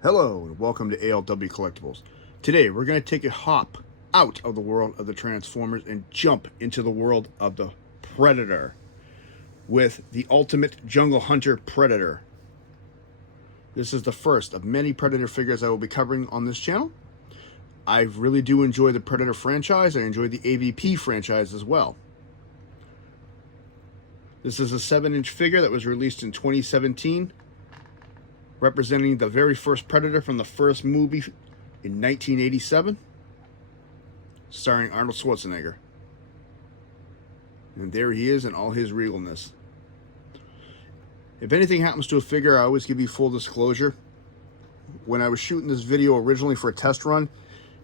Hello and welcome to ALW Collectibles. Today we're going to take a hop out of the world of the Transformers and jump into the world of the Predator with the Ultimate Jungle Hunter Predator. This is the first of many Predator figures I will be covering on this channel. I really do enjoy the Predator franchise. I enjoy the AVP franchise as well. This is a 7-inch figure that was released in 2017, representing the very first Predator from the first movie in 1987, starring Arnold Schwarzenegger. And there he is in all his regalness. If anything happens to a figure, I always give you full disclosure. When I was shooting this video originally for a test run,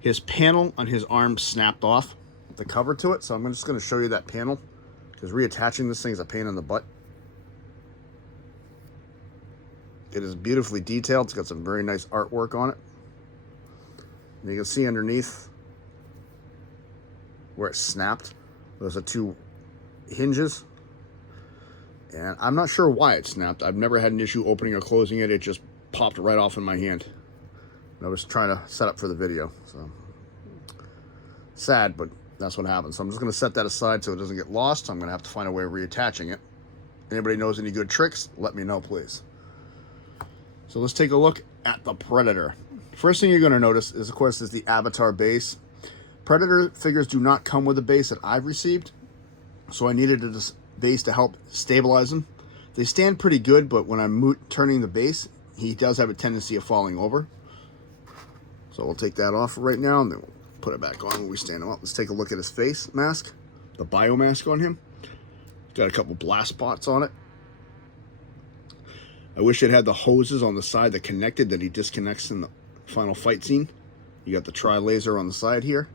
his panel on his arm snapped off, the cover to it, so I'm just going to show you that panel, because reattaching this thing is a pain in the butt. It is beautifully detailed. It's got some very nice artwork on it. And you can see underneath where it snapped, those are two hinges. And I'm not sure why it snapped. I've never had an issue opening or closing it. It just popped right off in my hand. And I was trying to set up for the video. So sad, but that's what happened. So I'm just going to set that aside so it doesn't get lost. I'm going to have to find a way of reattaching it. Anybody knows any good tricks, let me know, please. So let's take a look at the Predator. First thing you're going to notice is, of course, is the Avatar base. Predator figures do not come with a base that I've received, so I needed a base to help stabilize them. They stand pretty good, but when I'm turning the base, he does have a tendency of falling over. So we'll take that off right now, and then we'll put it back on when we stand him up. Let's take a look at his face mask, the bio mask on him. Got a couple blast spots on it. I wish it had the hoses on the side that connected that he disconnects in the final fight scene. You got the tri-laser on the side here.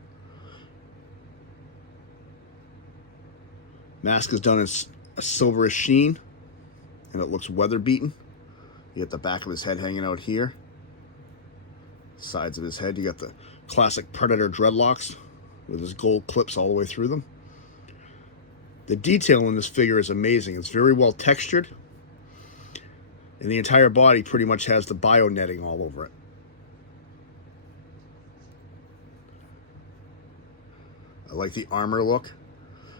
Mask is done in a silverish sheen, and it looks weather beaten. You got the back of his head hanging out here. Sides of his head, you got the classic Predator dreadlocks with his gold clips all the way through them. The detail in this figure is amazing. It's very well textured. And the entire body pretty much has the bio netting all over it. I like the armor look.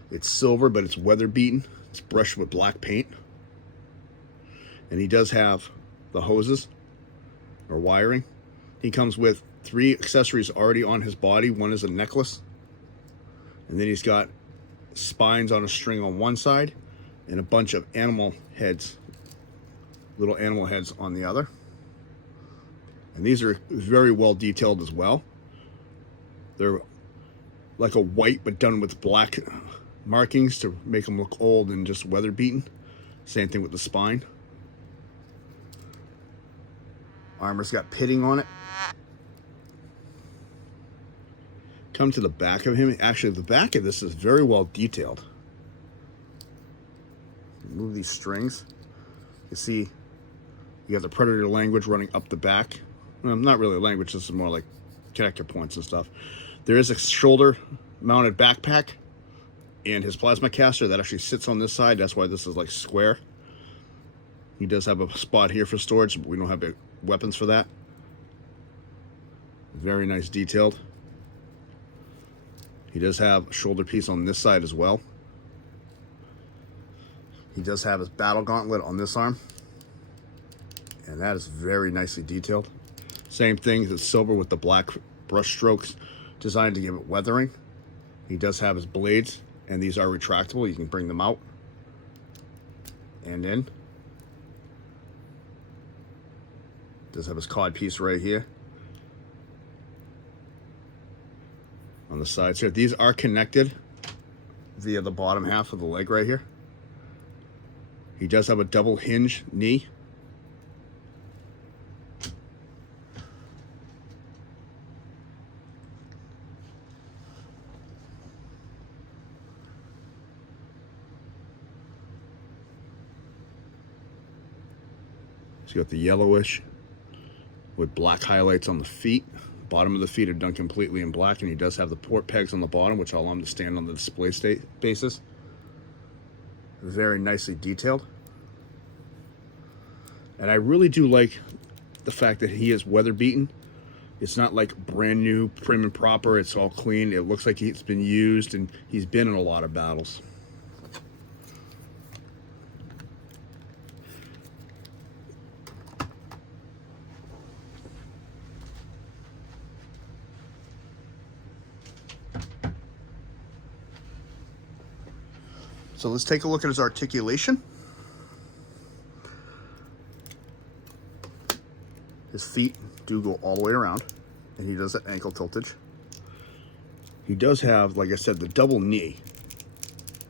It's silver, but it's weather beaten. It's brushed with black paint. And he does have the hoses or wiring. He comes with 3 accessories already on his body. One is a necklace. And then he's got spines on a string on one side and a bunch of animal heads, little animal heads on the other. And these are very well detailed as well. They're like a white but done with black markings to make them look old and just weather beaten. Same thing with the spine. Armor's got pitting on it. Come to the back of him. Actually, the back of this is very well detailed. Move these strings. You see you got the Predator language running up the back. Well, not really language, this is more like connector points and stuff. There is a shoulder mounted backpack and his plasma caster that actually sits on this side. That's why this is like square. He does have a spot here for storage, but we don't have weapons for that. Very nice detailed. He does have a shoulder piece on this side as well. He does have his battle gauntlet on this arm. And that is very nicely detailed. Same thing, it's silver with the black brush strokes designed to give it weathering. He does have his blades, and these are retractable. You can bring them out and in. Does have his cod piece right here on the sides here. These are connected via the bottom half of the leg right here. He does have a double hinge knee. So you got the yellowish with black highlights on the feet. Bottom of the feet are done completely in black, and he does have the port pegs on the bottom, which allow him to stand on the display basis. Very nicely detailed. And I really do like the fact that he is weather beaten. It's not like brand new, prim and proper. It's all clean. It looks like it's been used, and he's been in a lot of battles. So let's take a look at his articulation. His feet do go all the way around, and he does that ankle tiltage. He does have, like I said, the double knee,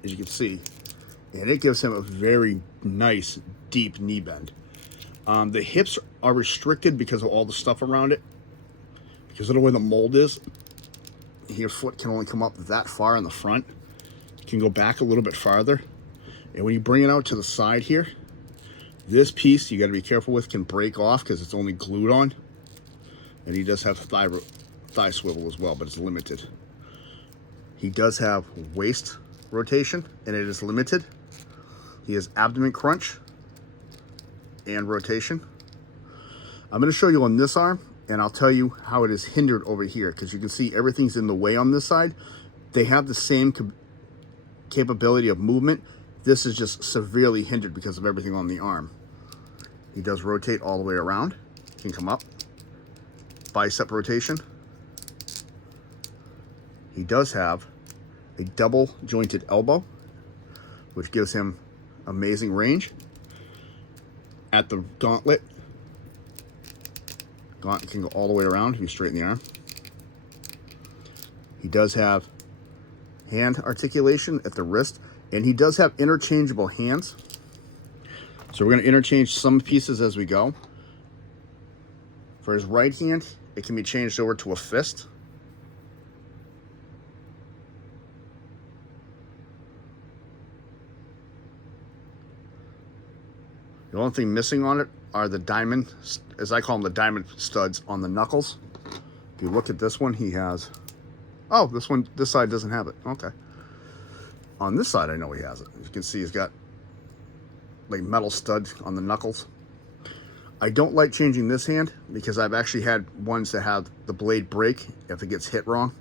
as you can see, and it gives him a very nice, deep knee bend. The hips are restricted because of all the stuff around it. Because of the way the mold is, your foot can only come up that far in the front. You can go back a little bit farther. And when you bring it out to the side here, this piece you got to be careful with, can break off because it's only glued on. And he does have thigh swivel as well, but it's limited. He does have waist rotation, and it is limited. He has abdomen crunch and rotation. I'm going to show you on this arm, and I'll tell you how it is hindered over here, because you can see everything's in the way on this side. They have the same capability of movement. This is just severely hindered because of everything on the arm. He does rotate all the way around. He can come up. Bicep rotation. He does have a double jointed elbow, which gives him amazing range. At the gauntlet can go all the way around if you straighten the arm. He does have hand articulation at the wrist, and he does have interchangeable hands. So we're going to interchange some pieces as we go. For his right hand, it can be changed over to a fist. The only thing missing on it are the diamond, as I call them, the diamond studs on the knuckles. If you look at this one, he has, oh, this side doesn't have it. Okay. On this side, I know he has it. As you can see, he's got like metal studs on the knuckles. I don't like changing this hand because I've actually had ones that have the blade break if it gets hit wrong.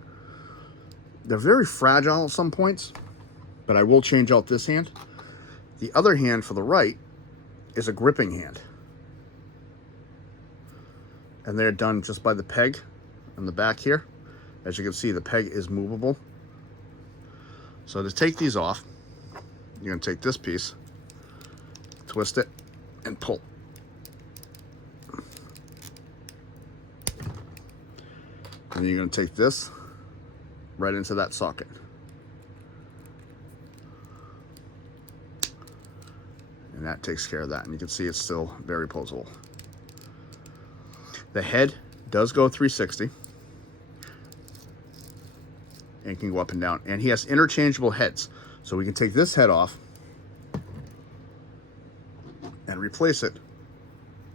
They're very fragile at some points, but I will change out this hand. The other hand for the right is a gripping hand. And they're done just by the peg on the back here. As you can see, the peg is movable. So to take these off, you're going to take this piece, twist it, and pull. And you're going to take this right into that socket. And that takes care of that. And you can see it's still very posable. The head does go 360 and can go up and down. And he has interchangeable heads. So we can take this head off and replace it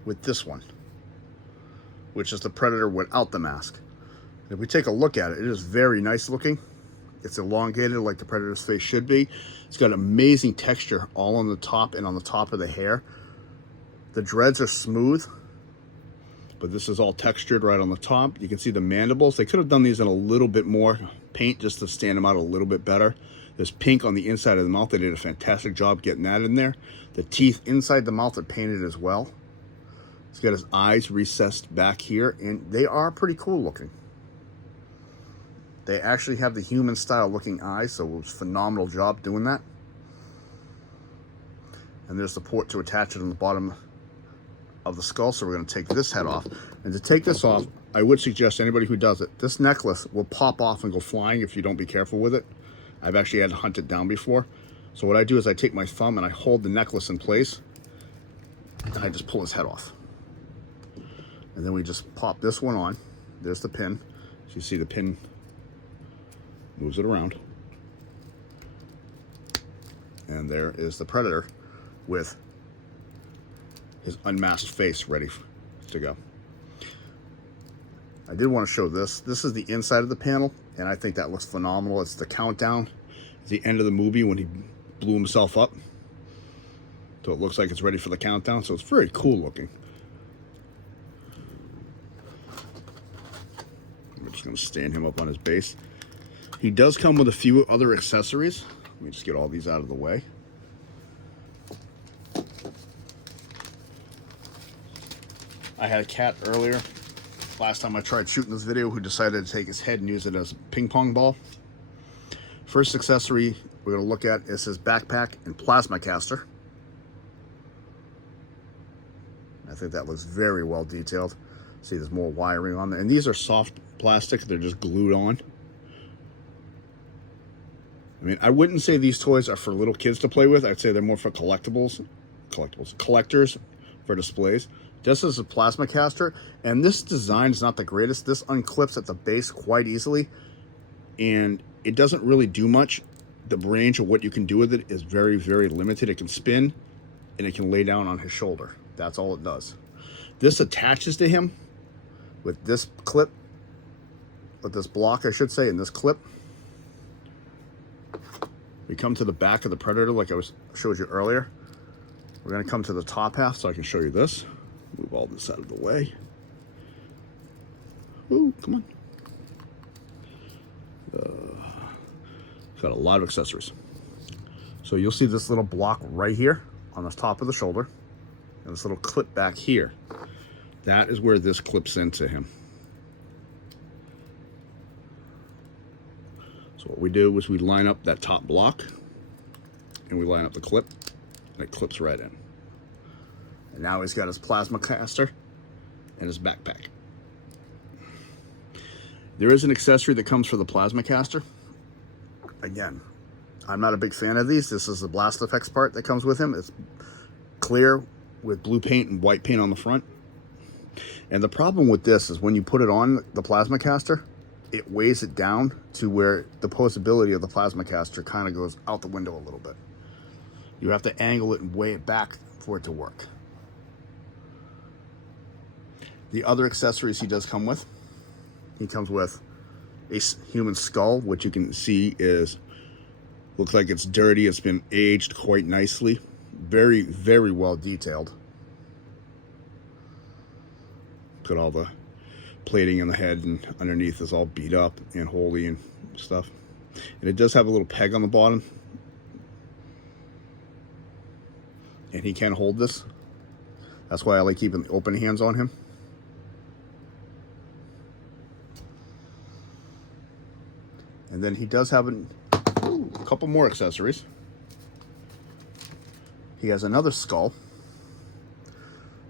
with this one, which is the Predator without the mask. If we take a look at it, it is very nice looking. It's elongated like the Predator's face should be. It's got amazing texture all on the top and on the top of the hair. The dreads are smooth, but this is all textured right on the top. You can see the mandibles. They could have done these in a little bit more paint just to stand them out a little bit better. There's pink on the inside of the mouth. They did a fantastic job getting that in there. The teeth inside the mouth are painted as well. He's got his eyes recessed back here, and they are pretty cool looking. They actually have the human style looking eyes, so it was a phenomenal job doing that. And there's the port to attach it on the bottom of the skull, so we're going to take this head off. And to take this off, I would suggest anybody who does it, this necklace will pop off and go flying if you don't be careful with it. I've actually had to hunt it down before. So what I do is I take my thumb and I hold the necklace in place, and I just pull his head off. And then we just pop this one on. There's the pin. So you see the pin moves it around. And there is the Predator with his unmasked face ready to go. I did want to show this. This is the inside of the panel, and I think that looks phenomenal. It's the countdown at the end of the movie when he blew himself up. So it looks like it's ready for the countdown, so it's very cool looking. going to stand him up on his base. He does come with a few other accessories. Let me just get all these out of the way. I had a cat earlier, last time I tried shooting this video, who decided to take his head and use it as a ping pong ball. First accessory we're going to look at is his backpack and plasma caster. I think that was very well detailed. See, there's more wiring on there. And these are soft plastic. They're just glued on. I mean, I wouldn't say these toys are for little kids to play with. I'd say they're more for collectors for displays. This is a plasma caster, and this design is not the greatest. This unclips at the base quite easily, and it doesn't really do much. The range of what you can do with it is very, very limited. It can spin, and it can lay down on his shoulder. That's all it does. This attaches to him with this clip, with this block, I should say, and this clip. We come to the back of the Predator like I showed you earlier. We're going to come to the top half so I can show you this. Move all this out of the way. Ooh, come on. It's got a lot of accessories. So you'll see this little block right here on the top of the shoulder. And this little clip back here. That is where this clips into him. So what we do is we line up that top block and we line up the clip, and it clips right in. And now he's got his plasma caster and his backpack. There is an accessory that comes for the plasma caster. Again, I'm not a big fan of these. This is the blast effects part that comes with him. It's clear with blue paint and white paint on the front. And the problem with this is when you put it on the plasma caster, it weighs it down to where the posability of the plasma caster kind of goes out the window a little bit. You have to angle it and weigh it back for it to work. The other accessories he does come with, he comes with a human skull, which you can see looks like it's dirty. It's been aged quite nicely. Very, very well detailed. Put all the plating in the head, and underneath is all beat up and holey and stuff. And it does have a little peg on the bottom. And he can hold this. That's why I like keeping open hands on him. And then he does have a couple more accessories. He has another skull.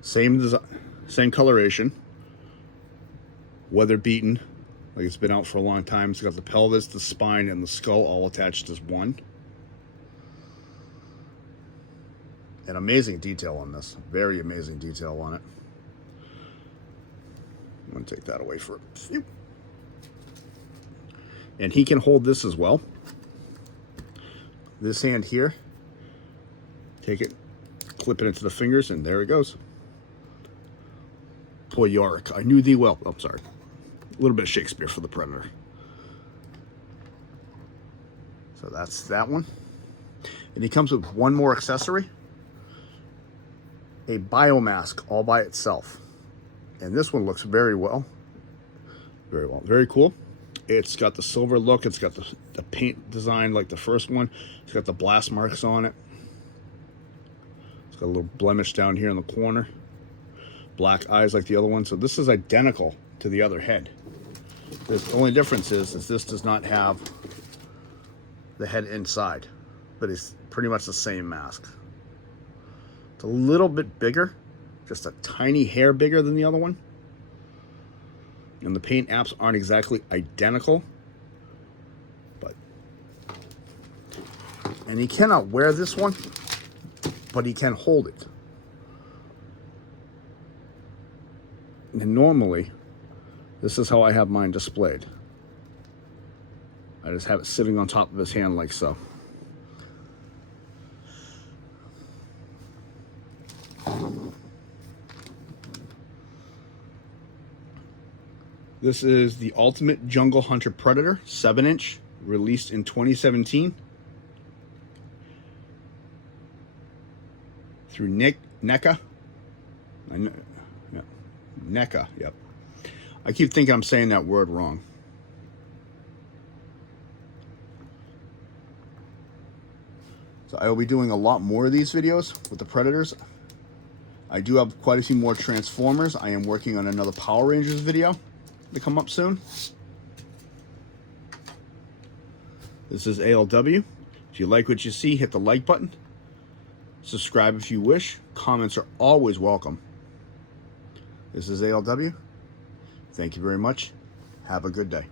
Same design, same coloration. Weather beaten, like it's been out for a long time. It's got the pelvis, the spine, and the skull all attached as one. An amazing detail on this. Very amazing detail on it. I'm going to take that away for a few. And he can hold this as well. This hand here. Take it, clip it into the fingers, and there it goes. Poor Yorick, I knew thee well. Oh, sorry. A little bit of Shakespeare for the Predator. So that's that one. And he comes with one more accessory. A biomask all by itself. And this one looks very well. Very well. Very cool. It's got the silver look. It's got the paint design like the first one. It's got the blast marks on it. It's got a little blemish down here in the corner. Black eyes like the other one. So this is identical to the other head. The only difference is this does not have the head inside, but it's pretty much the same mask. It's a little bit bigger, just a tiny hair bigger than the other one. And the paint apps aren't exactly identical, and he cannot wear this one, but he can hold it. And normally, this is how I have mine displayed. I just have it sitting on top of his hand like so. This is the Ultimate Jungle Hunter Predator, 7-inch, released in 2017. Through NECA. NECA, yep. I keep thinking I'm saying that word wrong. So I will be doing a lot more of these videos with the Predators. I do have quite a few more Transformers. I am working on another Power Rangers video to come up soon. This is ALW. If you like what you see, hit the like button. Subscribe if you wish. Comments are always welcome. This is ALW. Thank you very much. Have a good day.